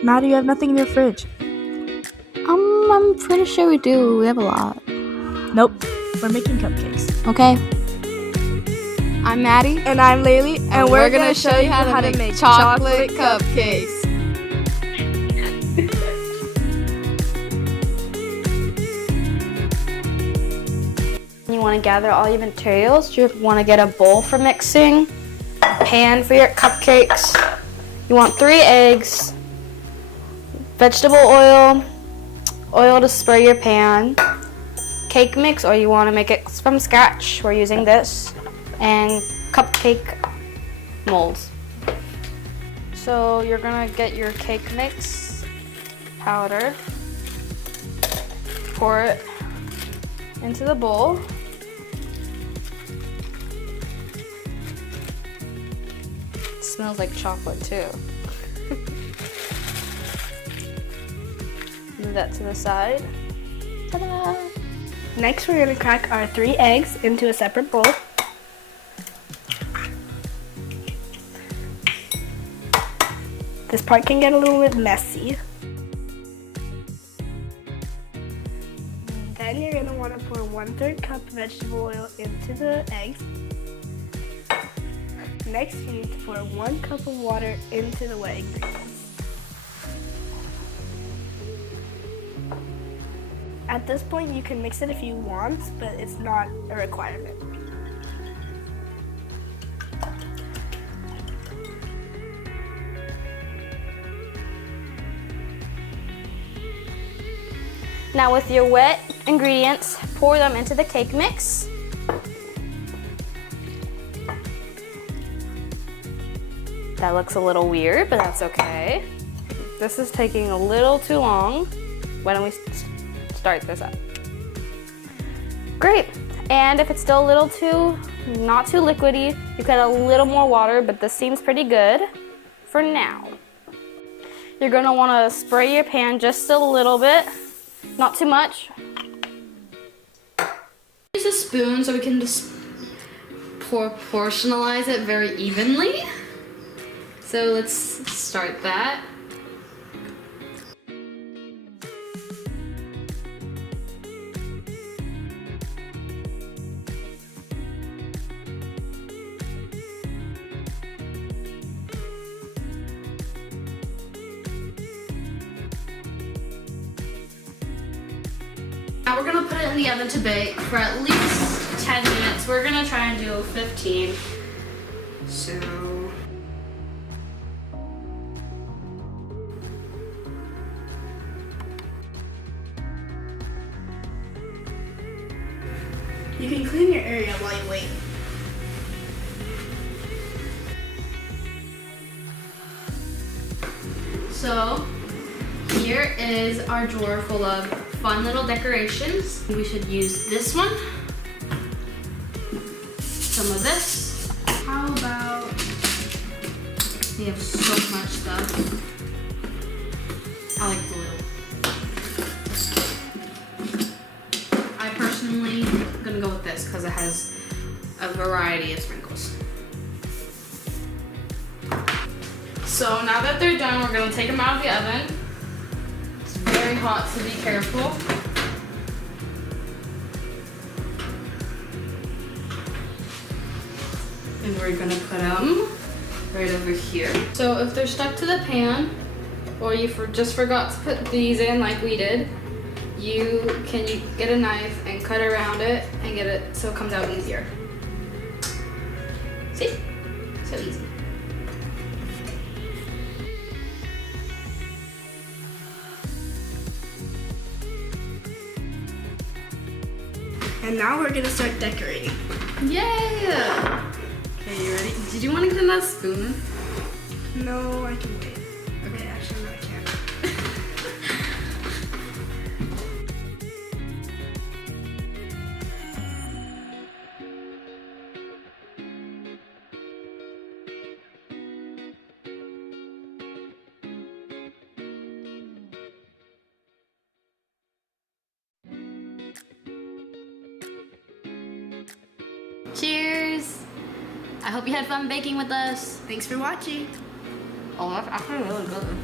Maddie, you have nothing in your fridge. I'm pretty sure we do. We have a lot. Nope, we're making cupcakes. Okay. I'm Maddie. And I'm Laylee, and we're gonna show you how to make chocolate cupcakes. You want to gather all your materials. You want to get a bowl for mixing, a pan for your cupcakes. You want 3 eggs, vegetable oil, oil to spray your pan, cake mix, or you want to make it from scratch. We're using this, and cupcake molds. So you're gonna get your cake mix powder, pour it into the bowl. It smells like chocolate too. Move that to the side. Ta-da! Next, we're going to crack our 3 eggs into a separate bowl. This part can get a little bit messy. Then you're going to want to pour 1/3 cup vegetable oil into the eggs. Next, you need to pour 1 cup of water into the wet ingredients. At this point, you can mix it if you want, but it's not a requirement. Now with your wet ingredients, pour them into the cake mix. That looks a little weird, but that's okay. This is taking a little too long. Why don't we start this up? Great. And if it's still a little not too liquidy, you can add a little more water, but this seems pretty good for now. You're gonna wanna spray your pan just a little bit, not too much. Use a spoon so we can just proportionalize it very evenly. So let's start that. Now we're gonna put it in the oven to bake for at least 10 minutes. We're gonna try and do 15. So You can clean your area while you wait. So here is our drawer full of fun little decorations. We should use this one, some of this. How about, we have so much stuff. I like blue. I personally am gonna go with this because it has a variety of sprinkles. So now that they're done, we're gonna take them out of the oven. It's very hot, so be careful. And we're gonna put them right over here. So if they're stuck to the pan, or you just forgot to put these in like we did, you can get a knife and cut around it and get it so it comes out easier. See? So easy. And now we're gonna start decorating. Yeah! Okay, you ready? Did you want to get another spoon? No, I can wait. Okay, actually, no, I can't. Cheers! I hope you had fun baking with us. Thanks for watching. Oh, that's actually really good.